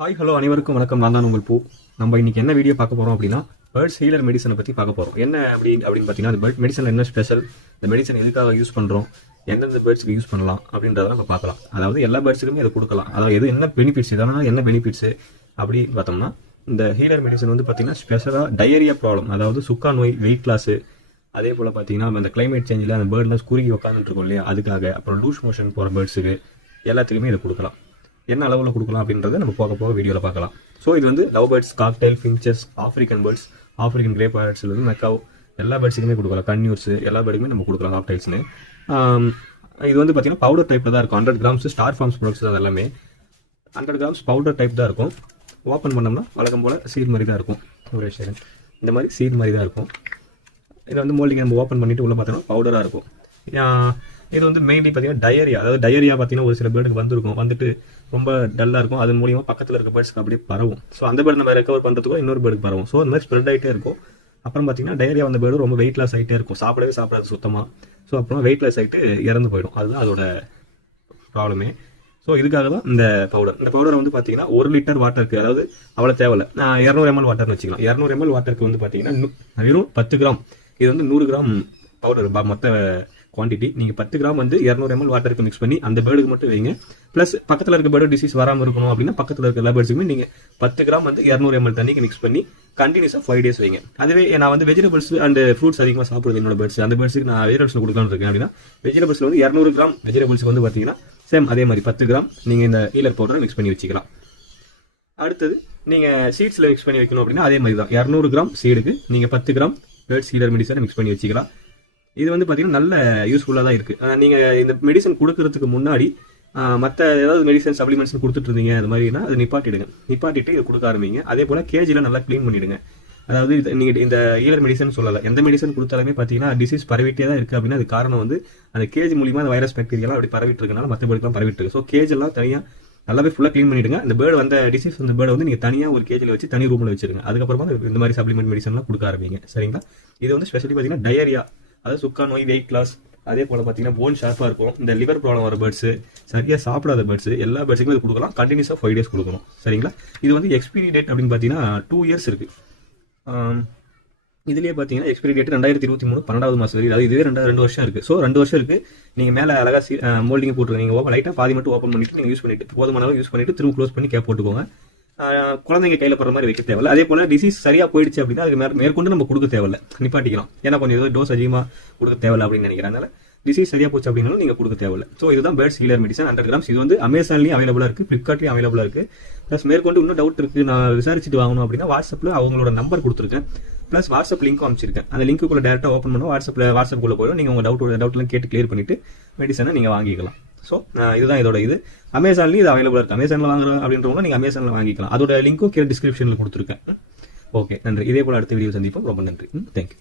Hi hello அனைவருக்கும் வணக்கம். நான் தான் உங்கள் பூ. நம்ம இன்னைக்கு என்ன வீடியோ பார்க்க போறோம் அப்படின்னா பேர்ட்ஸ் ஹீலர் மெடிசனை பற்றி பார்க்க போறோம். என்ன அப்படி அப்படின்னு பார்த்தீங்கன்னா அந்த பேர்ட் மெடிசன் என்ன ஸ்பெஷல் இந்த மெடிசன் எதுக்காக யூஸ் பண்றோம்? எந்தெந்த பேர்ட்ஸ்க்கு யூஸ் பண்ணலாம்? அப்படின்றத நம்ம பார்க்கலாம். அதாவது எல்லா பேர்ட்ஸுக்குமே இதை கொடுக்கலாம். அதாவது எது என்ன பெனிஃபிட்ஸ் இதனால் என்ன பெனிஃபிட்ஸ் அப்படி பார்த்தோம்னா இந்த ஹீலர் மெடிசன் வந்து பார்த்தீங்கன்னா ஸ்பெஷலாக டயரியா ப்ராப்ளம் அதாவது சுக்கா நோய் வெயிட் லாஸு அதே போல் பார்த்தீங்கன்னா அந்த கிளைமேட் சேஞ்சில் அந்த பேர்ட்லாம் குறுகி உட்காந்துட்டு இருக்கோம் இல்லையா? அதுக்காக அப்புறம் லூஸ் மோஷன் போகிற பேர்ட்ஸுக்கு எல்லாத்துக்குமே இதை கொடுக்கலாம். என்ன அளவில் கொடுக்கலாம் அப்படின்றத நம்ம போக போக வீடியோவில் பார்க்கலாம். ஸோ இது வந்து love birds cockatiel finches African birds African grey பேரட்ஸ்லேருந்து macaw எல்லா பேர்ட்ஸுக்குமே கொடுக்கலாம். கன்யூர்ஸ் எல்லா பேர்டுக்குமே நம்ம கொடுக்கலாம் காக்டைல்ஸ்னு இது வந்து பார்த்தீங்கன்னா பவுடர் டைப்பில் தான் இருக்கும். Hundred grams Star Farms products அது எல்லாமே. ஹண்ட்ரட் கிராம்ஸ் பவுடர் டைப் தான் இருக்கும். ஓப்பன் பண்ணோம்னா வழக்கம் போல் சீட் மாதிரி தான் இருக்கும். ஒரே இந்த மாதிரி சீட் மாதிரி தான் இருக்கும். இதை வந்து மோல்டிங் நம்ம ஓப்பன் பண்ணிவிட்டு உள்ளே பார்த்தோம்னா பவுடராக இருக்கும். இது வந்து மெயின்லி பார்த்தீங்கன்னா டயரியா அதாவது டயரியா பார்த்தீங்கன்னா ஒரு சில பேர்டுக்கு வந்திருக்கும். வந்துட்டு ரொம்ப டல்லாக இருக்கும். அதன் மூலியமாக பக்கத்தில் இருக்க பேர்ட்ஸ்க்கு அப்படியே பரவும். ஸோ அந்த பேர்டு நம்ம ரெக்கவர் பண்ணுறதுக்கும் இன்னொரு பேர்டுக்கு பரவும். ஸோ அந்த மாதிரி ஸ்ப்ரெட் ஆகிட்டே இருக்கும். அப்புறம் பார்த்தீங்கன்னா டயரியா வந்த பேர்டு ரொம்ப வெயிட் லாஸ் ஆகிட்டே இருக்கும். சாப்பிடவே சாப்பிடாது சுத்தமாக ஸோ அப்புறம் வெயிட் லாஸ் ஆகிட்டு இறந்து போயிடும். அதுதான் அதோட ப்ராப்ளமே ஸோ இதுக்காக தான் இந்த பவுடர் இந்த பவுடர் வந்து பார்த்தீங்கன்னா ஒரு லிட்டர் வாட்டருக்கு அதாவது அவ்வளோ தேவையில்ல. நான் இரநூறு எம்எல் வாட்டர்னு வச்சுக்கலாம். இரநூறு எம்எல் வாட்டருக்கு வந்து பார்த்தீங்கன்னா வெறும் பத்து கிராம் இது வந்து நூறு கிராம் பவுடர் மொத்த குவான்டிட்டி நீங்கள் பத்து கிராம் வந்து இரநூறு எம்எல் வாட்டருக்கு மிக்ஸ் பண்ணி அந்த பேர்டுக்கு மட்டும் வைங்க. ப்ளஸ் பக்கத்தில் இருக்க பேர்டு டிசீஸ் வராமல் இருக்கணும் அப்படின்னா பக்கத்தில் இருக்க எல்லா பேர்ட்ஸுக்குமே நீங்கள் பத்து கிராம் வந்து இரநூறு எம்எல் தண்ணிக்கு மிக்ஸ் பண்ணி கண்டினியூஸாக ஃபைவ் டேஸ் வைங்க. அதுவே நான் வந்து வெஜிடபிள்ஸ் அண்ட் ஃப்ரூட்ஸ் அதிகமாக சாப்பிடுறது என்னோட பேர்ட்ஸ் அந்த பேர்ட்ஸுக்கு நான் வெஜிடபிள்ஸ் கொடுக்கலாம்னு இருக்கேன் அப்படின்னா வெஜிடபிள்ஸ் வந்து இரநூறு கிராம் வெஜிடபிள்ஸ்க்கு வந்து பார்த்தீங்கன்னா சேம் அதே மாதிரி பத்து கிராம் நீங்கள் இந்த ஹீலர் பவுடரை மிக்ஸ் பண்ணி வச்சுக்கலாம். அடுத்தது நீங்கள் சீட்ஸில் மிக்ஸ் பண்ணி வைக்கணும் அப்படின்னா அதே மாதிரி தான் இரநூறு கிராம் சீடுக்கு நீங்கள் பத்து கிராம் பேர்ட் சீடர் மெடிசனை மிக்ஸ் பண்ணி வச்சுக்கலாம். இது வந்து பார்த்தீங்கன்னா நல்ல யூஸ்ஃபுல்லாக தான் இருக்குது நீங்கள் இந்த மெடிசன் கொடுக்கறதுக்கு முன்னாடி மற்ற ஏதாவது மெடிசன் சப்ளிமெண்ட்ஸ் கொடுத்துட்டு இருந்தீங்க அது மாதிரினா அது நிப்பாட்டிடுங்க. நிப்பாட்டிட்டு இது கொடுக்க ஆரம்பிங்க. அதே போல் கேஜியில் நல்லா க்ளீன் பண்ணிவிடுங்க அதாவது இது- இந்த ஈலர் மெடிசன் சொல்லலை. எந்த மெடிசன் கொடுத்தாலுமே பார்த்தீங்கன்னா டிசீஸ் பரவிட்டே தான் இருக்குது அப்படின்னா அது காரணம் வந்து அந்த கேஜ் மூலியமாக அந்த வைரஸ் பாக்டீரியாலாம் அப்படி பரவிட்டு இருக்கனால மற்ற பரவிட்டு இருக்கு ஸோ கேஜெல்லாம் தனியாக நல்லாவே ஃபுல்லாக க்ளீன் பண்ணிவிடுங்க அந்த பேர்டு வந்த டிசீஸ் அந்த பேர்டு வந்து நீங்கள் தனியாக ஒரு கேஜில் வச்சு தனி ரூமில் வச்சுருங்க. அதுக்கப்புறமா இந்த மாதிரி சப்ளிமெண்ட் மெடிசன்லாம் கொடுக்க ஆரம்பிங்க. சரிங்களா? இது வந்து ஸ்பெஷலி பார்த்தீங்கன்னா டயரியா அதாவது சுக்கா நோய் வெயிட் லாஸ் அதே போல பார்த்தீங்கன்னா போன் ஷார்ப்பாக இருக்கும். இந்த லிவர் ப்ராப்ளம் வர பேர்ட்ஸ் சரியாக சாப்பிடாத பேர்ட்ஸ் எல்லா பேர்ட்ஸுக்குமே இது கொடுக்கலாம். கண்டினியூஸாக ஃபைவ் டேஸ் கொடுக்கணும். சரிங்களா? இது வந்து எக்ஸ்பீரி டேட் அப்படின்னு பார்த்தீங்கன்னா டூ இயர்ஸ் இருக்குது இதுலேயே பார்த்தீங்கன்னா எக்ஸ்பைரி டேட் ரெண்டாயிரத்தி இருபத்தி மூணு பன்னெண்டாவது மாதம் வரைக்கும். அதாவது இதுவே ரெண்டு ரெண்டு வருஷம் இருக்குது ஸோ ரெண்டு வருஷம் இருக்குது நீங்கள் மேலே அழகா மோல்டிங் போட்டுருங்க. நீங்க ஓப்பன் லைட்டாக பாதி மட்டும் ஓப்பன் பண்ணிட்டு நீங்கள் யூஸ் பண்ணிட்டு போதுமான அளவு யூஸ் பண்ணிட்டு திரும்ப க்ளோஸ் பண்ணி கேப் போட்டுக்கோங்க. குழந்தைங்க கையில போற மாதிரி வைக்க தேவையில்ல. அதே போல டிசீஸ் சரியா போயிடுச்சு அப்படின்னா அதுக்கு மேற்கொண்டு நம்ம கொடுக்க தேவையில்ல. நிப்பாட்டிக்கலாம். ஏன்னா கொஞ்சம் ஏதோ டோஸ் அதிகமா கொடுக்க தேவையில்ல அப்படின்னு நினைக்கிறேன் அதனால டிசீஸ் சரியா போச்சு அப்படின்னாலும் நீங்க கொடுக்க தேவையில்ல. ஸோ இதுதான் birds healer medicine hundred grams இது வந்து அமேசான்லயும் அவைலபிளா இருக்கு பிளிப்கார்ட்லயும் அவைலபிளா இருக்கு. ப்ளஸ் மேற்கொண்டு இன்னும் டவுட் இருக்கு. நான் விசாரிச்சுட்டு வாங்கணும் அப்படின்னா வாட்ஸ்அப்ல அவங்களோட நம்பர் கொடுத்துருக்கேன். ப்ளஸ் வாட்ஸ்அப் லிங்க் அமைச்சிருக்கேன் அந்த கூட டேரக்டா ஓப்பன் பண்ணுவோம் வாட்ஸ்அப்ல வாட்ஸ்அப் குள்ள போயிடும். நீங்க உங்க டவுட் டவுட்லாம் கேட்டு கிளியர் பண்ணிட்டு மெடிசனை நீங்க வாங்கிக்கலாம். ஸோ இதுதான் இதோட இது. அமேசான்லேயும் இது அவைலபிளாக இருக்குது அமேசான்ல வாங்குறோம் அப்படின்றவங்க நீங்க அமேசான்ல வாங்கிக்கலாம். அதோட லிங்க்கும் கீழே டிஸ்கிரிப்ஷனில் கொடுத்துருக்கேன். ஓகே நன்றி. இதே போல அடுத்த வீடியோ சந்திப்போம். ரொம்ப நன்றி. தேங்க்யூ